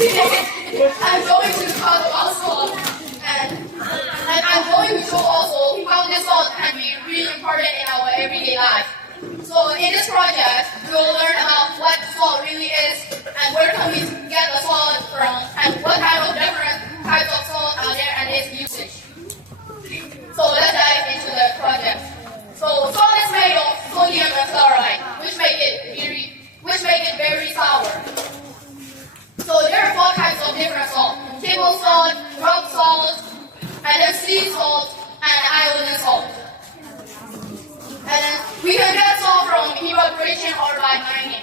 I'm going to talk about salt, and I'm going to show also how this salt can be really important in our everyday life. So in this project, we will learn about what salt really is, and where can we get the salt from, and what kind of different types of salt are there and its usage. So let's dive into the project. So salt is made of sodium and chloride, which make it very sour. So there are 4 types of different salt: table salt, rock salt, and then sea salt, and iodine salt. And then we can get salt from evaporation or by mining.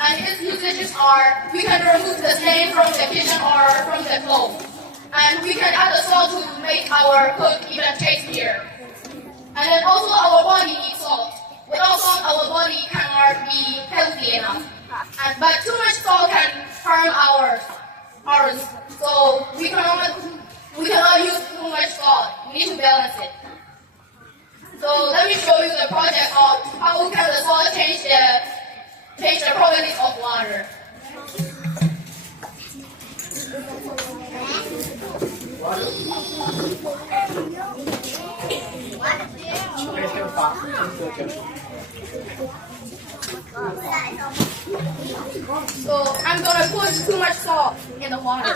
And its usages are: we can remove the stain from the kitchen or from the clothes. And we can add the salt to make our food even tastier. And then also our body needs salt. Without salt, our body cannot be healthy enough. But too much salt can harm ours. So we cannot use too much salt. We need to balance it. So let me show you the project of how can the salt change the properties of water. So I'm gonna put too much salt in the water.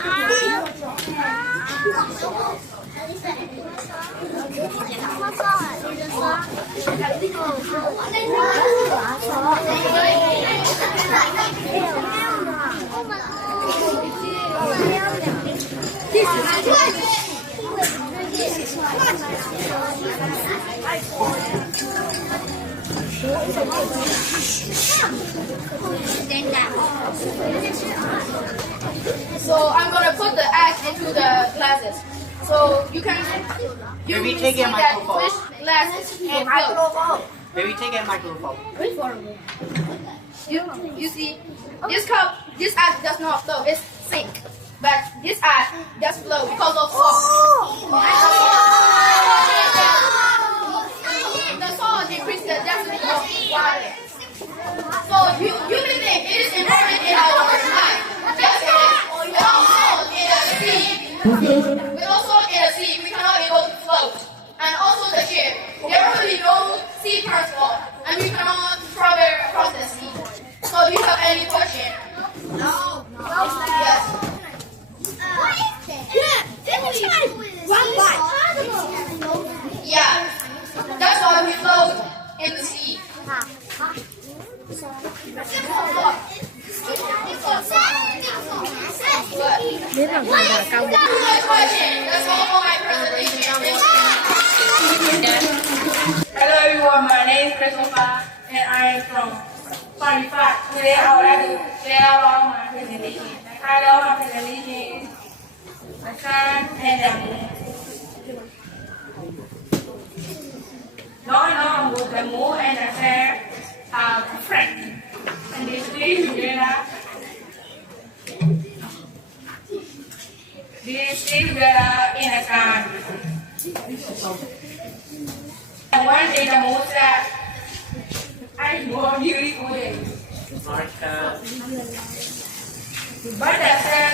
So I'm gonna put the egg into the glasses. So you can Maybe take a microphone. which glasses will float. Maybe take a microphone. Wait for me. You see, this cup, this egg does not float, it's sink. But this egg does float because of salt. The salt decreases the density of water. So you may think it is important in our life. Yes, it is. Without salt in the sea, we cannot be able to float. And also the ship, there will be no sea transport, and we cannot travel across the sea. So do you have any question? No. Yes. Yeah. That's why we float in the sea. That's all for my presentation. Hello everyone, my name is 𝗀𝗶𝗊 and I am from 𝗀𝗶 Today I would like to share about my presentation. The title of my presentation is The Sun and the Moon. Long ago, the moon and the sun are friends, and they stay together. They stay together in the sun. And one day the moon said, "I want beautiful day." But the sun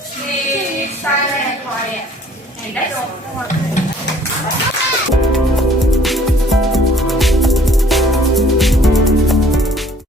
stays silent and quiet, and that's all.